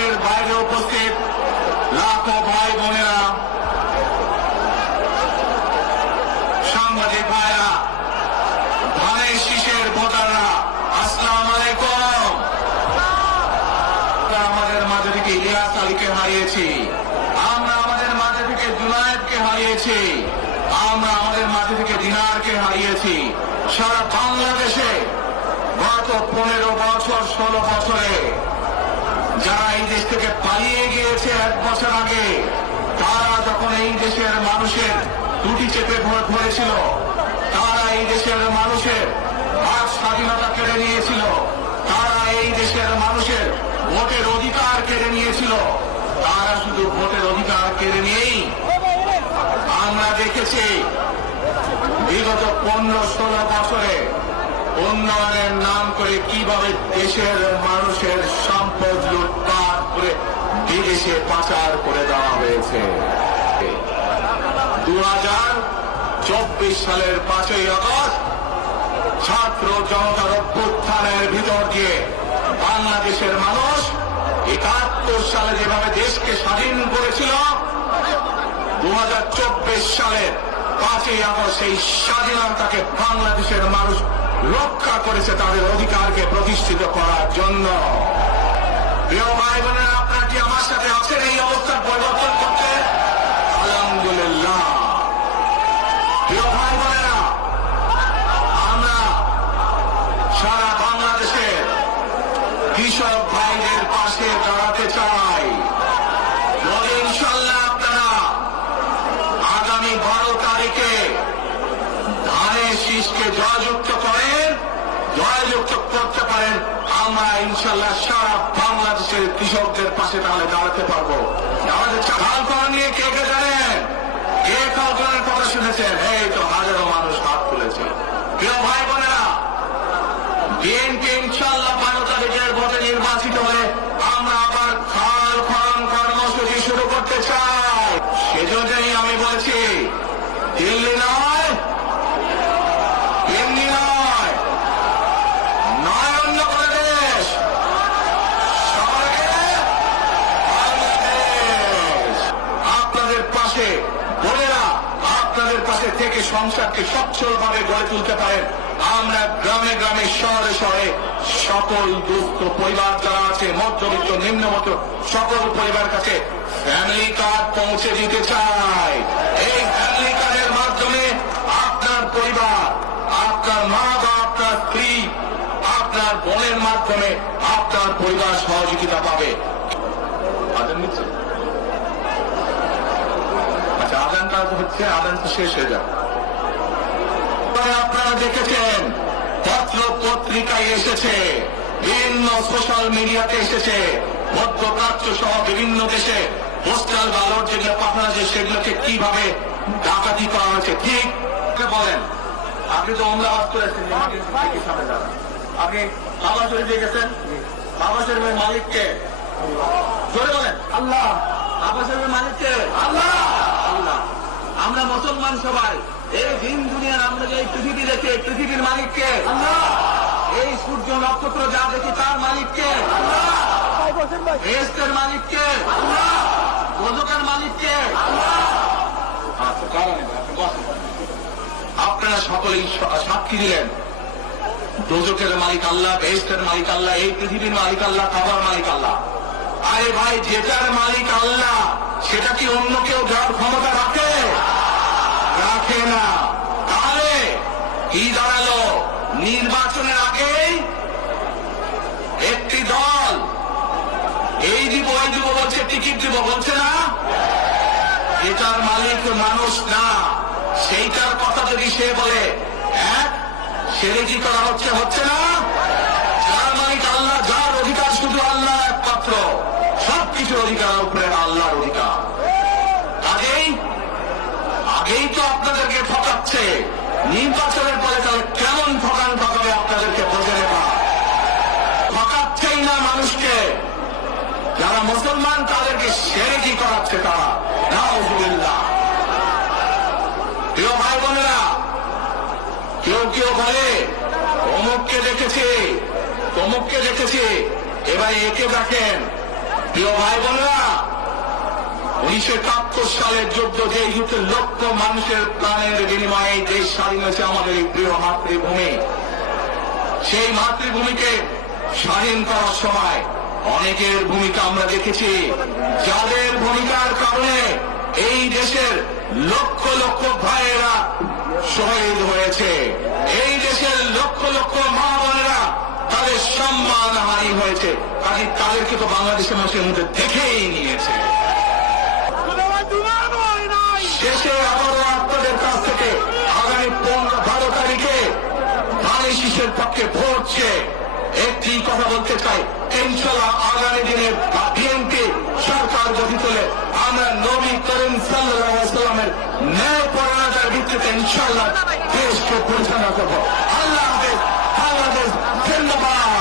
দেশের বাইরে উপস্থিত লাখো ভাই বোনেরা, সাংবাদিক ভাইরা, ধানের শীষের ভোটাররা, আসসালাম আলাইকুম। আমাদের মাঝে থেকে ইলিয়াস আলীকে হারিয়েছি। আমরা আমাদের মাঝে থেকে জুনায়েদকে হারিয়েছি। আমরা আমাদের মাঝে থেকে দিনারকে হারিয়েছি। সারা বাংলাদেশে গত পনেরো বছর, ষোলো বছরে যারা এই দেশ থেকে পালিয়ে গিয়েছে এক বছর আগে, তারা যখন এই দেশের মানুষের টুটি চেপে ভোট ধরেছিল, তারা এই দেশের মানুষের বাক স্বাধীনতা কেড়ে নিয়েছিল, তারা এই দেশের মানুষের ভোটের অধিকার কেড়ে নিয়েছিল, তারা শুধু ভোটের অধিকার কেড়ে নিয়েই আমরা দেখেছি, বিগত পনেরো ষোলো বছরে উন্নয়নের নাম করে কীভাবে দেশের মানুষের সম্পদ লুটপাট করে বিদেশে পাচার করে দেওয়া হয়েছে। দু হাজার চব্বিশ সালের পাঁচই আগস্ট ছাত্র জনতার অভ্যুত্থানের ভিতর দিয়ে বাংলাদেশের মানুষ একাত্তর সালে যেভাবে দেশকে স্বাধীন করেছিল দু হাজার চব্বিশ সালের পাঁচই আগস্ট সেই স্বাধীনতাকে বাংলাদেশের মানুষ রক্ষা করেছে তাদের অধিকারকে প্রতিষ্ঠিত করার জন্য। প্রিয় ভাই বোনেরা আপনার কি আমার সাথে আছেন এই অবস্থার পরিবর্তন করতে? আলহামদুলিল্লাহ। তারিখে ধানের শীষকে জয়যুক্ত করেন, জয়যুক্ত করতে পারেন, আমরা ইনশাল্লাহ সারা বাংলাদেশের কৃষকদের পাশে তাহলে দাঁড়াতে পারব। আমাদের খালকর নিয়ে কে কে জানেন? কে খালকরের কথা শুনেছেন? এই তো হাজারো মানুষ হাত তুলেছে। প্রিয় ভাই বোনেরা বিএনপি ইনশাল্লাহ বারো তারিখের ভোটে নির্বাচিত দিল্লি নয় নয় নয় অন্য দেশ আপনাদের পাশে আপনাদের পাশে থেকে সংসারকে সচ্ছলভাবে গড়ে তুলতে পারেন। আমরা গ্রামে গ্রামে, শহরে শহরে সকল দুঃখ পরিবার যারা আছে, মধ্যবিত্ত নিম্নমত সকল পরিবার কাছে ফ্যামিলি কার্ড পৌঁছে দিতে চাই। মাধ্যমে আপনার পরিবার সহযোগিতা পাবে। আচ্ছা আদান আচ্ছা হচ্ছে, আদান তো শেষ হয়ে যাবে আপনারা দেখেছেন পত্র পত্রিকায় এসেছে, বিভিন্ন সোশ্যাল মিডিয়াতে এসেছে মধ্যপ্রাচ্য সহ বিভিন্ন দেশে পোস্টাল ব্যালট যেগুলো পাঠানো আছে সেগুলোকে কীভাবে ডাকাতি করা হয়েছে, ঠিক? বলেন। আপনি তো করেছেন মাটির সামনে যাবেন আপনি বাবা শরীফে গেছেন বাবা মালিককে। জোরে বলেন। আল্লাহ। বাবা মালিককে। আল্লাহ। আল্লাহ। আমরা মুসলমান সবাই এই দিন দুনিয়ার আমরা যে এই পৃথিবী দেখি পৃথিবীর মালিককে। আল্লাহ। এই সূর্য নক্ষত্র যা দেখি তার মালিককে। আল্লাহ। মালিককে। আল্লাহ। রোজকের মালিককে। আচ্ছা কারণ আপনি বসেন। আপনারা সকলেই সাক্ষী দিলেন। দোজকের মালিক আল্লাহ বেহেস্তের মালিক আল্লাহ, এই পৃথিবীর মালিক আল্লাহ খাবার মালিক আল্লাহ। আরে ভাই যেটার মালিক আল্লাহ, সেটা কি অন্য কেউ ক্ষমতা রাখে? রাখে না। তাহলে কি দাঁড়াল? নির্বাচনের আগেই একটি দল, এই দিব ওই দিব বলছে, টিকিট দিব বলছে না? এটার মালিক মানুষ না, সেইটার কথা যদি সে বলে, এক সেরে কি করা হচ্ছে হচ্ছে না? যার মালিক আল্লাহ, যার অধিকার শুধু আল্লাহ একমাত্র সব কিছুর অধিকার উপরে আল্লাহর অধিকার। কাজেই, আগেই তো আপনাদেরকে ঠকাচ্ছে, নির্বাচনের পরে তাহলে কেমন ঠকান ঠকাবে আপনাদেরকে বোঝে নেবা ঠকাচ্ছেই না মানুষকে। যারা মুসলমান, তাদেরকে সেরেকি করাচ্ছে তারা? নাউজুবিল্লাহ। প্রিয় কেউ কেউ বলে অমুককে দেখেছে, তমুককে দেখেছে। এবার একে দেখেন। প্রিয় ভাই বোনেরা উনিশশো একাত্তর সালের যুদ্ধ যে যুদ্ধে লক্ষ মানুষের প্রাণের বিনিময়ে দেশ স্বাধীন হয়েছে আমাদের এই প্রিয় মাতৃভূমি। সেই মাতৃভূমিকে স্বাধীন করার সময় অনেকের ভূমিকা আমরা দেখেছি। যাদের ভূমিকার কারণে এই দেশের লক্ষ লক্ষ ভাইয়েরা শহীদ হয়েছে। এই দেশের লক্ষ লক্ষ মা বোনেরা তাদের সম্মান হানি হয়েছে। কাজে তাদেরকে তো বাংলাদেশের মানুষের মধ্যে দেখেই নিয়েছে। শেষে আবারও আপনাদের কাছ থেকে আগামী পনেরো, বারো তারিখে ধানের শীষের পক্ষে ভোট একটি কথা বলতে চাই। ইনশাল্লাহ আগামী দিনে বিএনপি সরকার যদি চলে আমরা নবী করিম সাল্লামের ন্যায় পরায়ণতার ভিত্তিতে ইনশাল্লাহ দেশকে পরিচালনা করব। আল্লাহ হাফেজ বাংলাদেশ ধন্যবাদ।